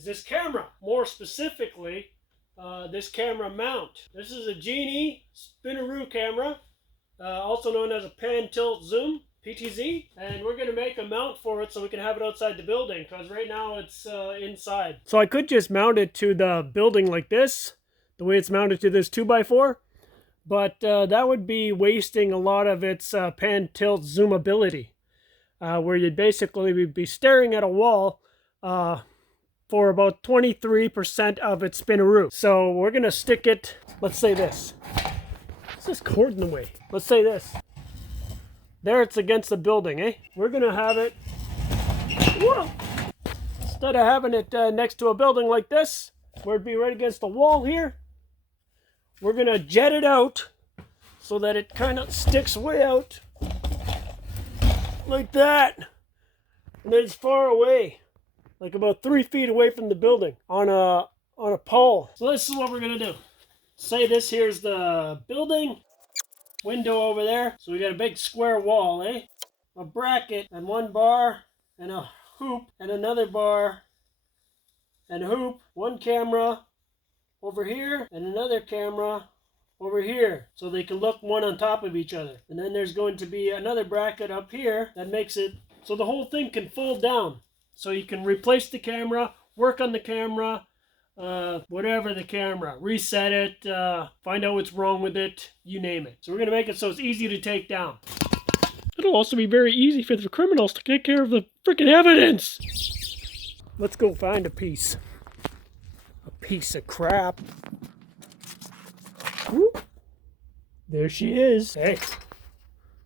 is this camera. More specifically, this camera mount. This is a Genie Spinaroo camera, also known as a pan tilt zoom, PTZ, and we're going to make a mount for it so we can have it outside the building, because right now it's inside. So I could just mount it to the building like this, the way it's mounted to this 2x4, but that would be wasting a lot of its pan tilt zoom ability, where you'd basically be staring at a wall for about 23% of its spinaroo. So we're going to stick it, let's say this. What's this cord in the way? Let's say this. There it's against the building, eh? We're going to have it, whoa, instead of having it next to a building like this, where it'd be right against the wall here, we're going to jet it out so that it kind of sticks way out like that. And then it's far away, like about 3 feet away from the building on a pole. So this is what we're going to do. Say this here's the building. Window over there. So we got a big square wall, eh? A bracket and one bar and a hoop and another bar and a hoop. One camera over here and another camera over here. So they can look one on top of each other. And then there's going to be another bracket up here that makes it so the whole thing can fold down. So you can replace the camera, work on the camera, whatever the camera, reset it, find out what's wrong with it, you name it. So we're going to make it so it's easy to take down. It'll also be very easy for the criminals to take care of the freaking evidence. Let's go find a piece. A piece of crap. Whoop. There she is. Hey,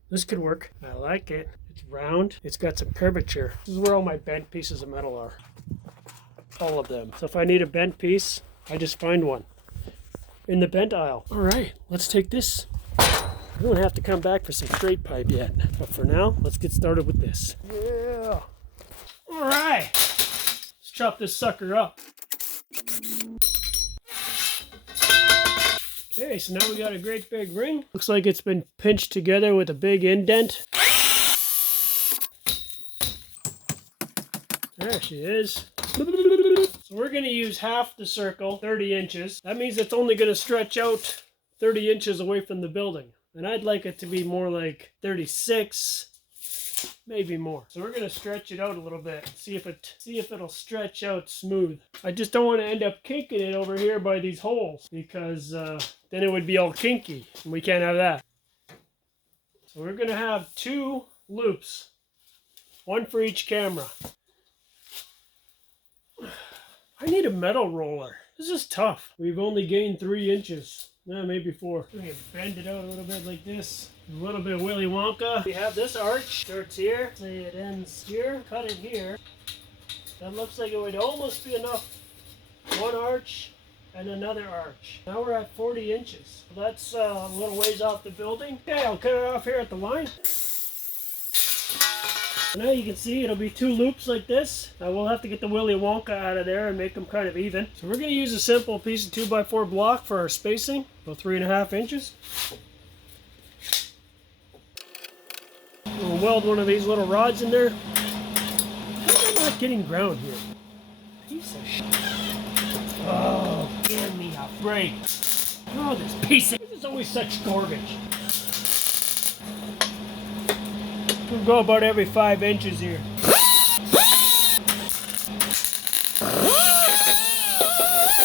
this could work. I like it. It's round. It's got some curvature. This is where all my bent pieces of metal are. All of them. So if I need a bent piece, I just find one in the bent aisle. All right, let's take this. I don't have to come back for some straight pipe yet, but for now, let's get started with this. Yeah. All right, let's chop this sucker up. Okay, so now we got a great big ring. Looks like it's been pinched together with a big indent. There she is. So we're going to use half the circle, 30 inches. That means it's only going to stretch out 30 inches away from the building. And I'd like it to be more like 36, maybe more. So we're going to stretch it out a little bit. See if it'll stretch out smooth. I just don't want to end up kinking it over here by these holes, because then it would be all kinky, and we can't have that. So we're going to have 2 loops, one for each camera. I need a metal roller. This is tough. We've only gained 3 inches. Maybe 4. We can bend it out a little bit like this. A little bit of Willy Wonka. We have this arch. Starts here. Say it ends here. Cut it here. That looks like it would almost be enough. One arch and another arch. Now we're at 40 inches. So that's a little ways off the building. Okay, I'll cut it off here at the line. Now you can see it'll be 2 loops like this. We'll have to get the Willy Wonka out of there and make them kind of even. So we're going to use a simple piece of 2x4 block for our spacing, about 3.5 inches. We'll weld one of these little rods in there. How am I not getting ground here? Piece of shit. Oh, give me a break. Oh, this piece of... This is always such garbage. We'll go about every 5 inches here.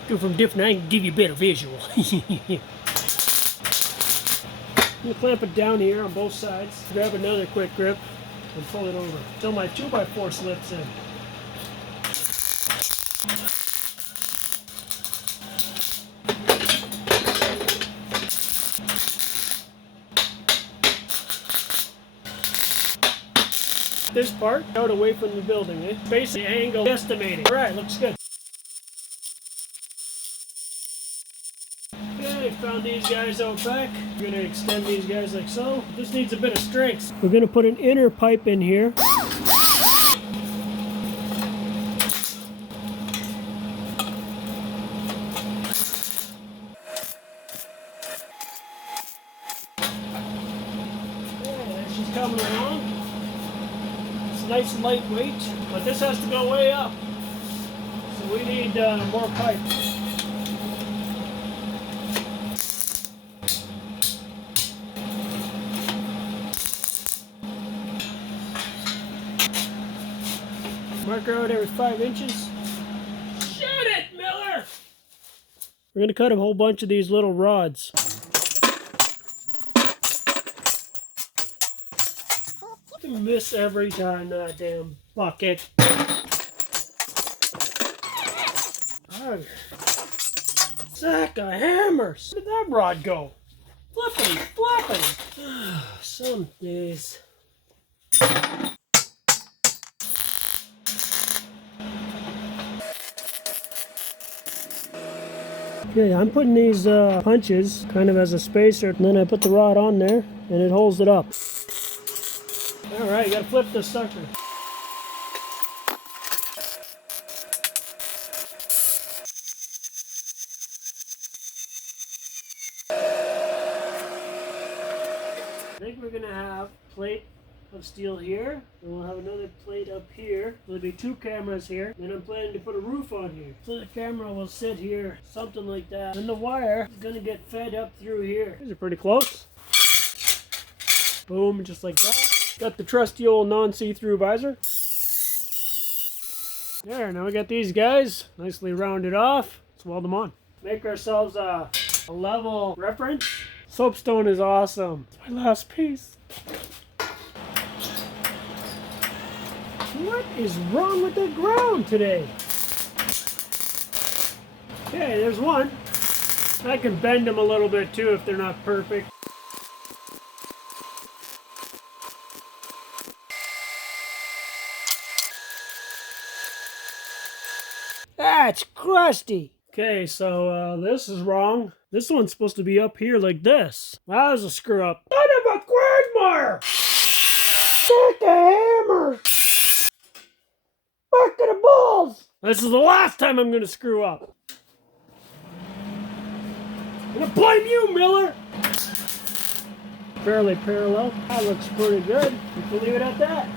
Go from different angles, give you a better visual. We'll clamp it down here on both sides. Grab another quick grip and pull it over until my 2x4 slips in. This part out away from the building, eh? Basic angle estimating. Alright, looks good. Okay, found these guys out back. We're gonna extend these guys like so. This needs a bit of strength. We're gonna put an inner pipe in here. Okay, she's coming along. Nice and lightweight, but this has to go way up. So We need more pipe. Mark out every 5 inches. Shoot it, Miller! We're gonna cut a whole bunch of these little rods. I miss every time that damn bucket. Oh. Sack of hammers. Where did that rod go? Flippity, floppity. Some days. Okay, I'm putting these punches kind of as a spacer, and then I put the rod on there, and it holds it up. All right, you gotta flip this sucker. I think we're gonna have a plate of steel here, and we'll have another plate up here. There'll be 2 cameras here, and I'm planning to put a roof on here. So the camera will sit here, something like that. And the wire is gonna get fed up through here. These are pretty close. Boom, just like that. Got the trusty old non-see-through visor. There, now we got these guys nicely rounded off. Let's weld them on. Make ourselves a level reference. Soapstone is awesome. It's my last piece. What is wrong with the ground today? Okay, there's one. I can bend them a little bit too if they're not perfect. That's crusty. Okay, so this is wrong. This one's supposed to be up here like this. That was a screw up. Son of a quagmire! Take a hammer! Bucket of balls! This is the last time I'm gonna screw up. I'm gonna blame you, Miller! Fairly parallel. That looks pretty good. We can leave it at that.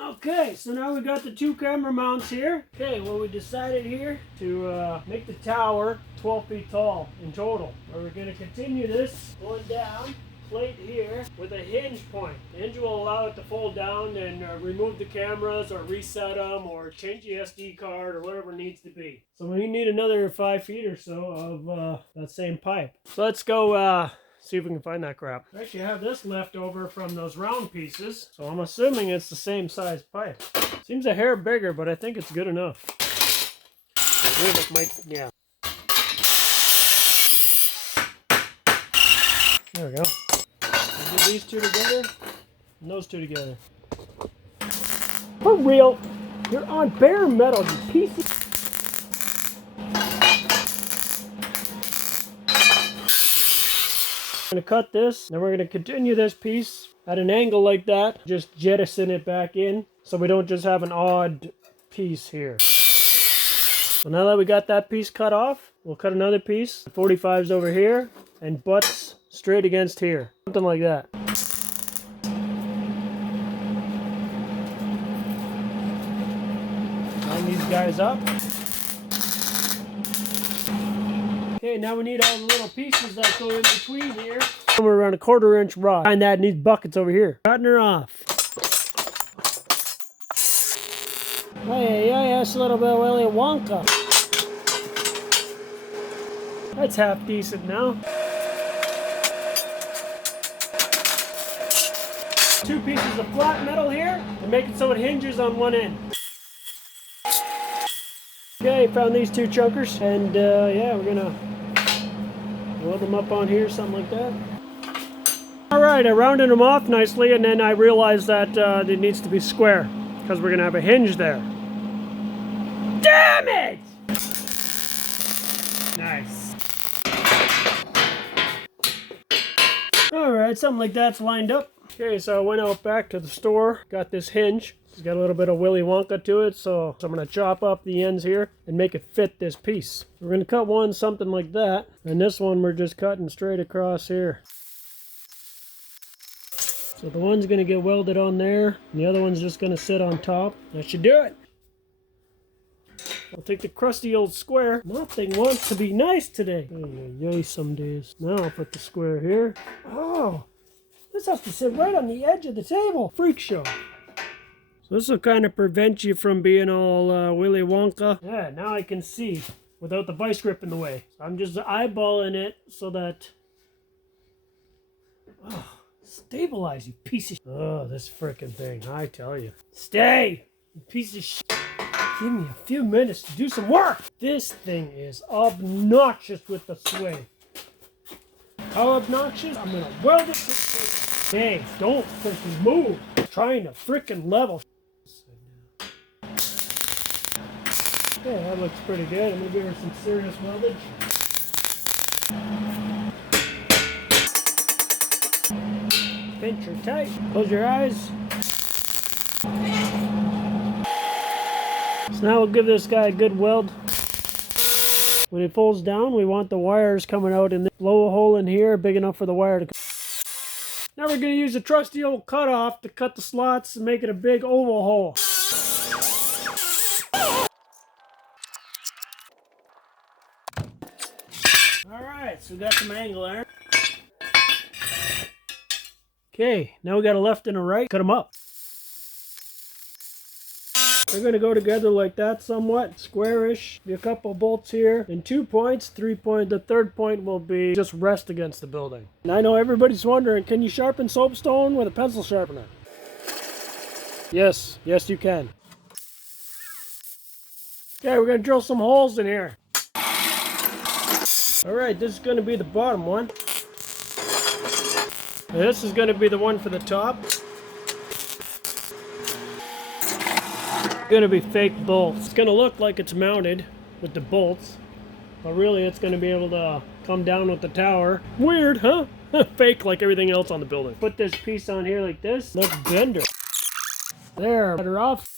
Okay, so now we got the 2 camera mounts here. Okay, well we decided here to make the tower 12 feet tall in total. We're going to continue this going down, plate here with a hinge point. The hinge will allow it to fold down and remove the cameras or reset them or change the SD card or whatever it needs to be. So we need another 5 feet or so of that same pipe. So let's go see if we can find that crap. I actually have this left over from those round pieces, so I'm assuming it's the same size pipe. Seems a hair bigger, but I think it's good enough. I believe it might, yeah. There we go. We'll do these 2 together, and those 2 together. For real, you're on bare metal, you piece of... We're going to cut this, then we're going to continue this piece at an angle like that. Just jettison it back in so we don't just have an odd piece here. So now that we got that piece cut off, we'll cut another piece. 45's over here and butts straight against here. Something like that. Line these guys up. Okay, now we need all the little pieces that go in between here. Somewhere around a 1/4 inch rod. Find that in these buckets over here. Cutting her off. Hey, that's a little bit of Willy Wonka. That's half decent now. 2 pieces of flat metal here and make it so it hinges on one end. Okay, found these 2 chunkers and yeah, we're gonna weld them up on here, something like that. Alright, I rounded them off nicely and then I realized that it needs to be square because we're gonna have a hinge there. Damn it! Nice. Alright, something like that's lined up. Okay, so I went out back to the store, got this hinge. It's got a little bit of Willy Wonka to it, so I'm going to chop up the ends here and make it fit this piece. We're going to cut one something like that, and this one we're just cutting straight across here. So the one's going to get welded on there, and the other one's just going to sit on top. That should do it. I'll take the crusty old square. Nothing wants to be nice today. Yay, some days. Now I'll put the square here. Oh, this has to sit right on the edge of the table. Freak show. So this will kind of prevent you from being all Willy Wonka. Yeah, now I can see without the vice grip in the way. So I'm just eyeballing it so that... Oh, stabilize, you piece of... Oh, this frickin' thing, I tell you. Stay, you piece of shit. Give me a few minutes to do some work. This thing is obnoxious with the sway. How obnoxious? I'm gonna weld it. Hey, don't freaking move. I'm trying to frickin' level. Yeah, that looks pretty good. I'm gonna give her some serious weldage. Pinch her tight. Close your eyes. So now we'll give this guy a good weld. When it folds down, we want the wires coming out and blow a hole in here big enough for the wire to come. Now we're going to use a trusty old cutoff to cut the slots and make it a big oval hole. Alright, so we got some angle iron. Okay, now we got a left and a right. Cut them up. They're going to go together like that somewhat, squarish. Be a couple bolts here, and 2 points, 3 point. The third point will be just rest against the building. And I know everybody's wondering, can you sharpen soapstone with a pencil sharpener? Yes, yes you can. Okay, we're going to drill some holes in here. Alright, this is going to be the bottom one. And this is going to be the one for the top. Going to be fake bolts. It's going to look like it's mounted with the bolts, but really it's going to be able to come down with the tower. Weird, huh? Fake like everything else on the building. Put this piece on here like this. Let's bend her. There, cut her off.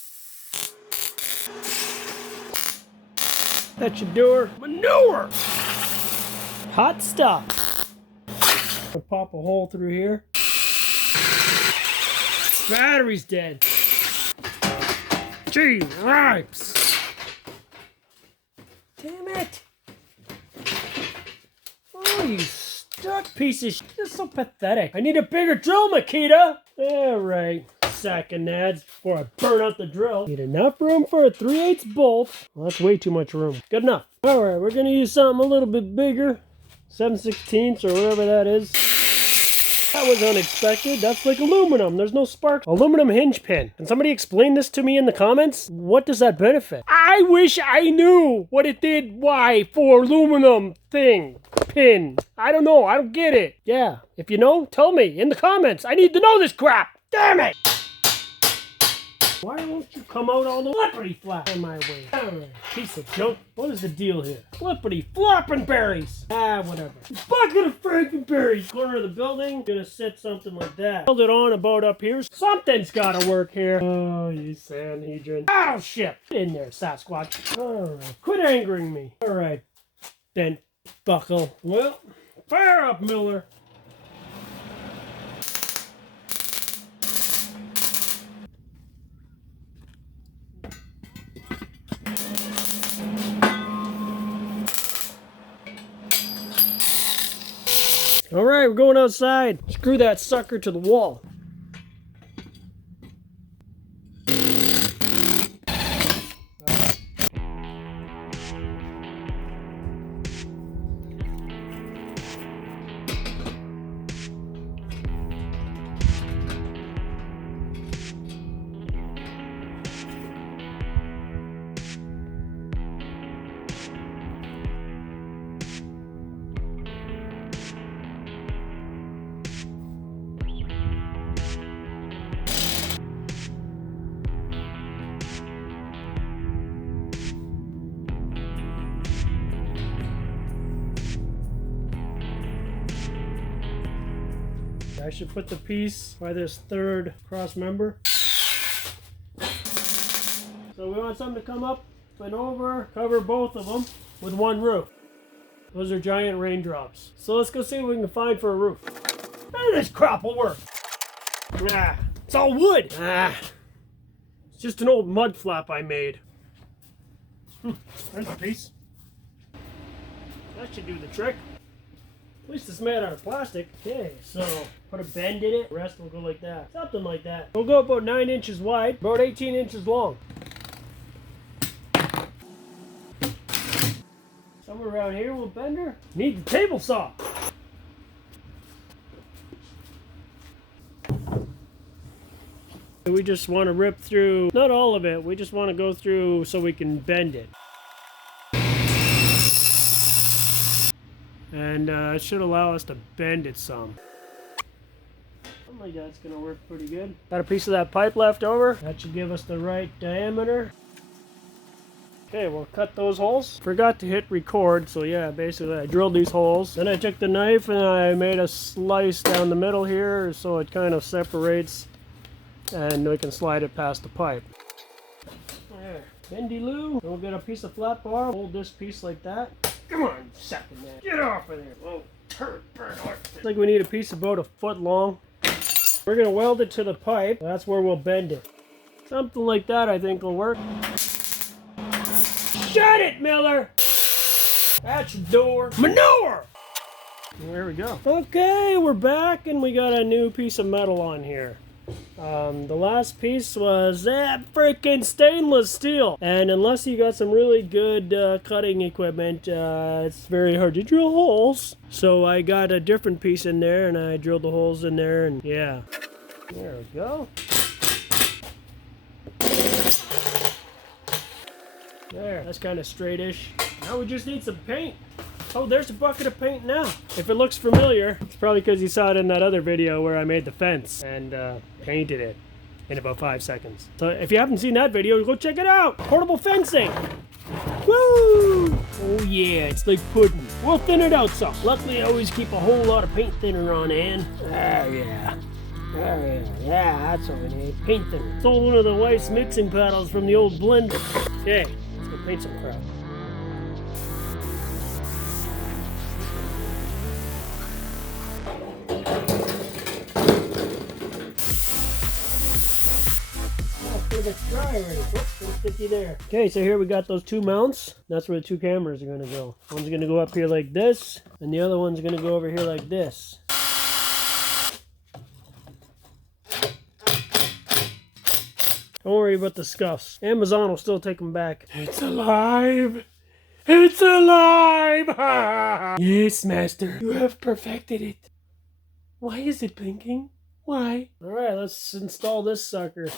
That should do her. Manure! Hot stuff. I'll pop a hole through here. Battery's dead. Gee, ripes! Damn it! Oh, you stuck piece of shit. This is so pathetic. I need a bigger drill, Makita! Alright, sack of nads before I burn out the drill. Need enough room for a 3/8 bolt. Well, that's way too much room. Good enough. Alright, we're gonna use something a little bit bigger. 7/16 or whatever that is. That was unexpected. That's like aluminum. There's no spark. Aluminum hinge pin. Can somebody explain this to me in the comments? What does that benefit? I wish I knew what it did. Why for aluminum thing. Pin. I don't know. I don't get it. Yeah. If you know, tell me in the comments. I need to know this crap. Damn it. Why won't you come out all the flippity flap on my way? Alright, piece of junk. What is the deal here? Flippity flopping berries. Ah, whatever. Bucket of frankenberries. Corner of the building. Gonna set something like that. Hold it on about up here. Something's gotta work here. Oh, you Sanhedrin. Battleship. Get in there, Sasquatch. Alright. Quit angering me. Alright. Then buckle. Well, fire up, Miller. Alright, we're going outside. Screw that sucker to the wall. I should put the piece by this third cross member. So we want something to come up and over, cover both of them with one roof. Those are giant raindrops. So let's go see what we can find for a roof. This crap will work. Ah, it's all wood. Ah, it's just an old mud flap I made. There's a piece. That should do the trick. At least it's made out of plastic. Okay, so put a bend in it. The rest will go like that. Something like that. We'll go about 9 inches wide, about 18 inches long. Somewhere around here we'll bend her. Need the table saw. We just want to rip through, not all of it, we just want to go through so we can bend it. And it should allow us to bend it some. Something like that's going to work pretty good. Got a piece of that pipe left over. That should give us the right diameter. Okay, we'll cut those holes. Forgot to hit record, so yeah, basically I drilled these holes. Then I took the knife and I made a slice down the middle here so it kind of separates and we can slide it past the pipe. There, bendy loo. We'll get a piece of flat bar, hold this piece like that. Come on, second man. Get off of there. Whoa, turn, burn off. Looks like we need a piece about a foot long. We're gonna weld it to the pipe. That's where we'll bend it. Something like that I think will work. Shut it, Miller! That's your door. Manure! There we go. Okay, we're back and we got a new piece of metal on here. The last piece was that freaking stainless steel, and unless you got some really good cutting equipment, it's very hard to drill holes. So I got a different piece in there and I drilled the holes in there, and yeah, there we go. There, that's kind of straightish. Now we just need some paint. Oh, there's a bucket of paint now. If it looks familiar, it's probably because you saw it in that other video where I made the fence and painted it in about 5 seconds. So if you haven't seen that video, go check it out. Portable fencing. Woo! Oh yeah, it's like pudding. We'll thin it out some. Luckily, I always keep a whole lot of paint thinner on hand. Ah yeah. Oh yeah, yeah, that's what we need. Paint thinner. Stole one of the Weiss mixing paddles from the old blender. Okay, let's go paint some crap. It's dry already. Oops, it's sticky there. Okay, so here we got those two mounts. That's where the two cameras are going to go. One's going to go up here like this, and the other one's going to go over here like this. Don't worry about the scuffs. Amazon will still take them back. It's alive! It's alive! Yes, master. You have perfected it. Why is it blinking? Why? Alright, let's install this sucker.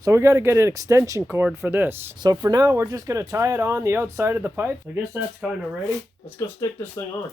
So we got to get an extension cord for this. So for now, we're just going to tie it on the outside of the pipe. I guess that's kind of ready. Let's go stick this thing on.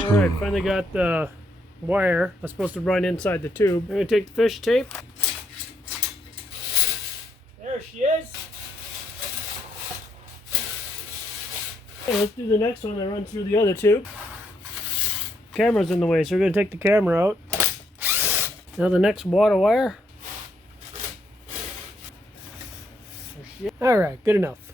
Alright, finally got the wire that's supposed to run inside the tube. I'm going to take the fish tape. There she is. Okay, let's do the next one that runs through the other tube. Camera's in the way, so we're going to take the camera out. Now the next water wire. Alright, good enough.